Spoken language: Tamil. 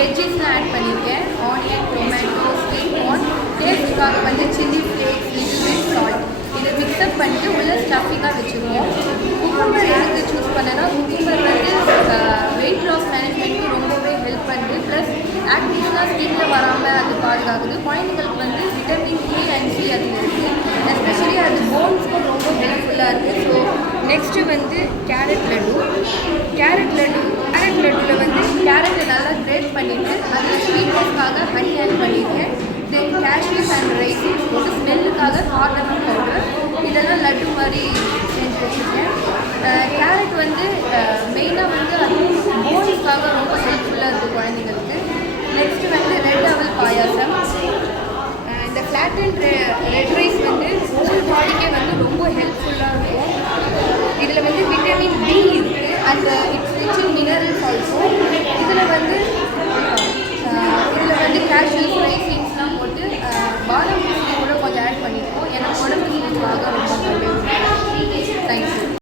வெஜ்ஜஸ்லாம் ஆட் பண்ணியிருக்கேன். ஆனியன், டொமேட்டோ, ஸ்வீட் கார்ன், டேஸ்ட்டுக்காக வந்து chilli flakes, little bit salt இதை மிக்ஸ்அப் பண்ணிட்டு உள்ள ஸ்டஃபிங்காக வச்சுருவோம். குக்கும்பர் எதுக்கு சூஸ் பண்ணேன்னா, குக்கும்பர் வந்து வெயிட் லாஸ் மேனேஜ்மெண்ட்டுக்கு ரொம்பவே ஹெல்ப் பண்ணுது. ப்ளஸ் ஆக்டிவ்ஸ்லாம் ஸ்கின்னில் வராமல் அது பாதுகாக்குது. குழந்தைங்களுக்கு வந்து விட்டமின் ஏ அண்ட் சி அதில் இருக்குது. எஸ்பெஷலி அது போன்ஸ்க்கும் ரொம்ப ஹெல்ப்ஃபுல்லாக இருக்குது. ஸோ நெக்ஸ்ட்டு வந்து கேரட் லட்டுவில் வந்து கேரட்டை நல்லா கிரேட் பண்ணிவிட்டு அதில் ஸ்வீட்னஸ்க்காக ஹனி ஆட் பண்ணியிருக்கேன். தென் கேஷ்யூஸ் அண்ட் ரைசின்ஸ் போட்டு ஸ்மெல்லுக்காக கார்டமம் பவுடர் இதெல்லாம் லட்டு மாதிரி செஞ்சு வச்சுருக்கேன். கேரட் வந்து மெயினாக வந்து அது போன்ஸ்க்காக ரொம்ப ஹெல்ப்ஃபுல்லாக இருக்குது குழந்தைங்களுக்கு. நெக்ஸ்ட்டு வந்து ரெட் அவல் பாயாசம். இந்த ஃப்ளாட் அண்ட் ரெட் ரைஸ் வந்து ஹோல் பாடிக்கே வந்து ரொம்ப ஹெல்ப்ஃபுல்லாக இருக்கும். இதில் வந்து விட்டமின் பி இருக்குது. அந்த it's rich in minerals also. இதில் வந்து